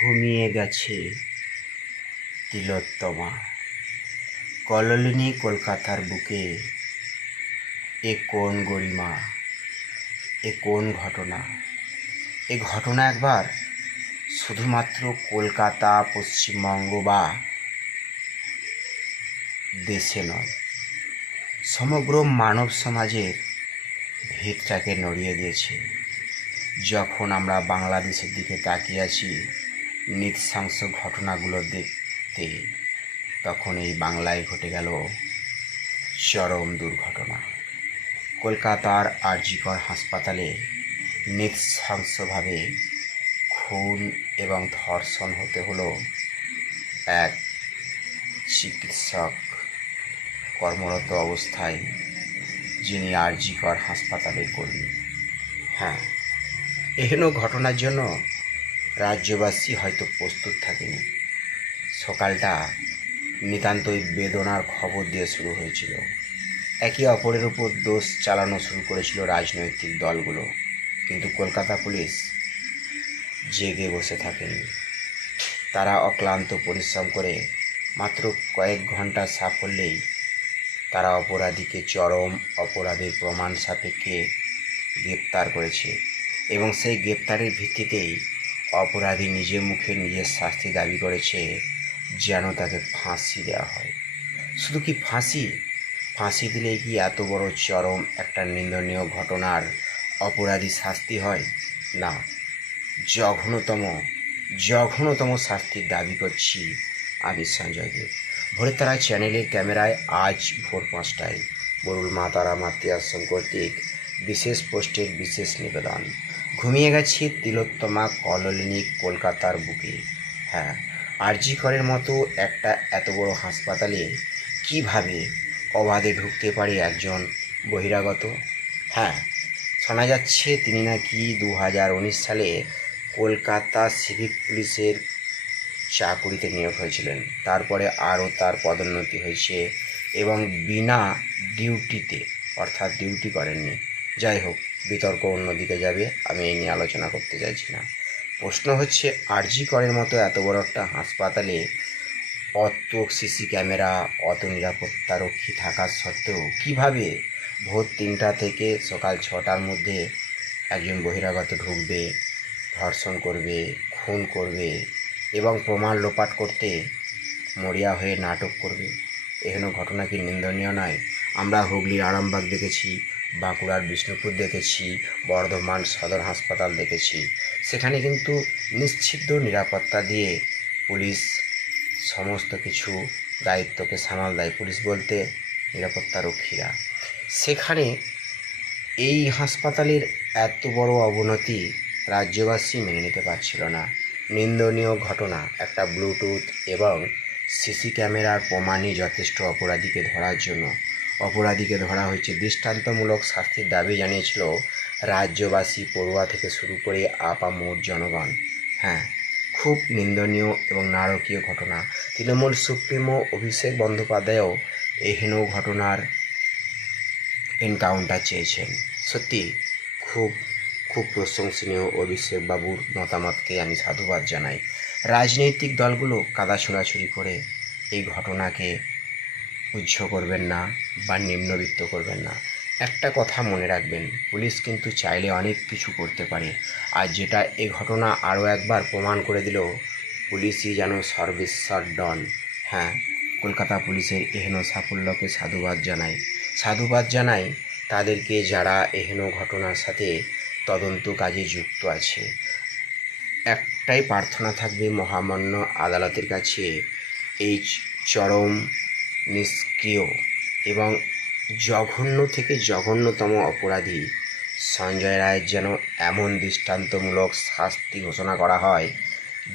ঘুমিয়ে গেছে তিলোত্তমা। কললিনী কলকাতার বুকে, এ কোন গরিমা? এ কোন ঘটনা? এ ঘটনা একবার শুধুমাত্র কলকাতা, পশ্চিমবঙ্গ বা দেশে নয়, সমগ্র মানব সমাজের ভিতটাকে নড়িয়ে দিয়েছে। যখন আমরা বাংলাদেশের দিকে তাকিয়ে আছি নৃশংস ঘটনাগুলো দেখতে তখন এই বাংলায় ঘটে গেল চরম দুর্ঘটনা। কলকাতার আরজিকর হাসপাতালে নৃশংসভাবে খুন এবং ধর্ষণ হতে হলো এক চিকিৎসক কর্মরত অবস্থায়, যিনি আরজিকর হাসপাতালে কর্মী। হ্যাঁ এহেন ঘটনার জন্য রাজ্যবাসী হয়তো প্রস্তুত থাকেনি। সকালটা নিতান্তই বেদনার খবর দিয়ে শুরু হয়েছিল। একে অপরের উপর দোষ চালানো শুরু করেছিল রাজনৈতিক দলগুলো, কিন্তু কলকাতা পুলিশ জেগে বসে থাকেনি। তারা অক্লান্ত পরিশ্রম করে মাত্র কয়েক ঘণ্টা সাফল্যেই তারা অপরাধীকে চরম অপরাধের প্রমাণ সাপেক্ষে গ্রেপ্তার করেছে এবং সেই গ্রেপ্তারের ভিত্তিতেই অপরাধী নিজে মুখে নিজের শাস্তি দাবি করেছে যেন তাকে ফাঁসি দেওয়া হয়। শুধু কি ফাঁসি? ফাঁসি দিলে কি এত বড় চরম একটা নিন্দনীয় ঘটনার অপরাধী শাস্তি হয়? না। জঘন্যতম জঘন্যতম শাস্তির দাবি করছি আমি সঞ্জয় দেব ভোরের তারা চ্যানেলের ক্যামেরায় আজ ভোর পাঁচটায়। বরুল মা তারা মাতৃ আশ্রম কর্তৃক বিশেষ পোস্টের বিশেষ নিবেদন। ঘুমিয়ে গেছে, তিলোত্তমা কললিনী কলকাতার বুকে। হ্যাঁ আরজি করের মতো একটা এত বড় হাসপাতালে কীভাবে অবাধে ঢুকতে পারে একজন বহিরাগত? হ্যাঁ শোনা যাচ্ছে তিনি নাকি দু হাজার উনিশ সালে কলকাতা সিভিক পুলিশের চাকুরিতে নিয়োগ হয়েছিলেন। তারপরে আরও তার পদোন্নতি হয়েছে এবং বিনা ডিউটিতে, অর্থাৎ ডিউটি করেননি। যাই হোক বিতর্ক অন্যদিকে যাবে, আমি এই নিয়ে আলোচনা করতে চাইছি না। প্রশ্ন হচ্ছে, আরজি করের মতো এত বড় একটা হাসপাতালে অত সিসি ক্যামেরা, অত নিরাপত্তা রক্ষী থাকা সত্ত্বেও কীভাবে ভোর তিনটা থেকে সকাল ছটার মধ্যে একজন বহিরাগত ঢুকবে, ধর্ষণ করবে, খুন করবে এবং প্রমাণ লোপাট করতে মরিয়া হয়ে নাটক করবে? এহেন ঘটনা কি নিন্দনীয় নয়? আমরা হুগলির আরামবাগ দেখেছি বাঁকুড়ার বিষ্ণুপুর দেখেছি, বর্ধমান সদর হাসপাতাল দেখেছি। সেখানে কিন্তু নিশ্চিদ্ধ নিরাপত্তা দিয়ে পুলিশ সমস্ত কিছু দায়িত্বকে সামাল দেয়, পুলিশ বলতে নিরাপত্তা রক্ষীরা। সেখানে এই হাসপাতালের এত বড় অবনতি রাজ্যবাসী মেনে নিতে পারছিল না। নিন্দনীয় ঘটনা, একটা ব্লুটুথ এবং সিসি ক্যামেরার প্রমাণই যথেষ্ট অপরাধীকে ধরার জন্য। অপরাধীকে ধরা হয়েছে। দৃষ্টান্তমূলক শাস্তির দাবি জানিয়েছিল রাজ্যবাসী পড়ুয়া থেকে শুরু করে আপামোর জনগণ। হ্যাঁ খুব নিন্দনীয় এবং নারকীয় ঘটনা। তৃণমূল সুপ্রিমো অভিষেক বন্দ্যোপাধ্যায়ও এহেন ঘটনার এনকাউন্টার চেয়েছেন। সত্যি, খুব খুব প্রশংসনীয় অভিষেক বাবুর মতামতকে আমি সাধুবাদ জানাই। রাজনৈতিক দলগুলো কাদা ছোড়াছুড়ি করে এই ঘটনাকে উজ্জ্ব করবেন না বা নিম্নবিত্ত করবেন না। একটা কথা মনে রাখবেন, পুলিশ কিন্তু চাইলে অনেক কিছু করতে পারে। আর যেটা এই ঘটনা আরও একবার প্রমাণ করে দিল, পুলিশই যেন সর্বেশ্বর ডন। হ্যাঁ কলকাতা পুলিশের এহেন সাফল্যকে সাধুবাদ জানাই সাধুবাদ জানাই তাদেরকে যারা এহেন ঘটনার সাথে তদন্ত কাজে যুক্ত আছে। একটাই প্রার্থনা থাকবে মহামান্য আদালতের কাছে এই চরম নিষ্ক্রিয় এবং জঘন্য থেকে জঘন্যতম অপরাধী। সঞ্জয় রায়ের যেন এমন দৃষ্টান্তমূলক শাস্তি ঘোষণা করা হয়,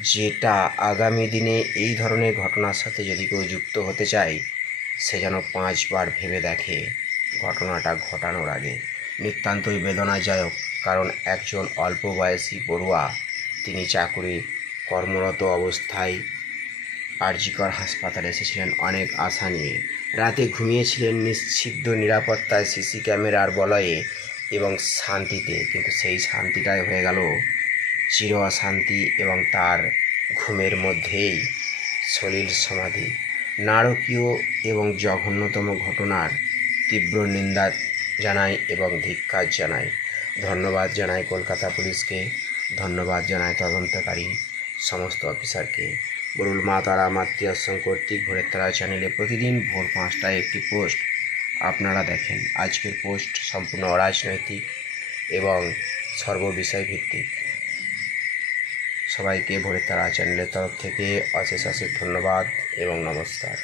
যেটা আগামী দিনে এই ধরনের ঘটনার সাথে যদি কেউ যুক্ত হতে চায়, সে যেন পাঁচবার ভেবে দেখে ঘটনাটা ঘটানোর আগে। নিতান্তই বেদনাদায়ক কারণ একজন অল্প বয়সী পড়ুয়া, তিনি চাকুরি কর্মরত অবস্থায় আরজিকর হাসপাতালে এসেছিলেন অনেক আশা নিয়ে। রাতে ঘুমিয়েছিলেন নিশ্চিদ্ধ নিরাপত্তায় সিসি ক্যামেরার বলয়ে এবং শান্তিতে, কিন্তু সেই শান্তিটাই হয়ে গেল। চির অশান্তি এবং তার ঘুমের মধ্যেই সলিল সমাধি। নারকীয় এবং জঘন্যতম ঘটনার তীব্র নিন্দা জানাই এবং ধিক্কার জানাই ধন্যবাদ জানাই কলকাতা পুলিশকে। ধন্যবাদ জানাই তদন্তকারী সমস্ত অফিসারকে। বরুল মা তারা মাতৃ আশ্রম কর্তৃক ভোরের তারা চ্যানেলে প্রতিদিন ভোর পাঁচটায় একটি পোস্ট আপনারা দেখেন। আজকের পোস্ট সম্পূর্ণ অরাজনৈতিক এবং সর্ববিষয় ভিত্তিক সবাইকে ভোরের তারা চ্যানেলের তরফ থেকে অশেষ অশেষ ধন্যবাদ এবং নমস্কার।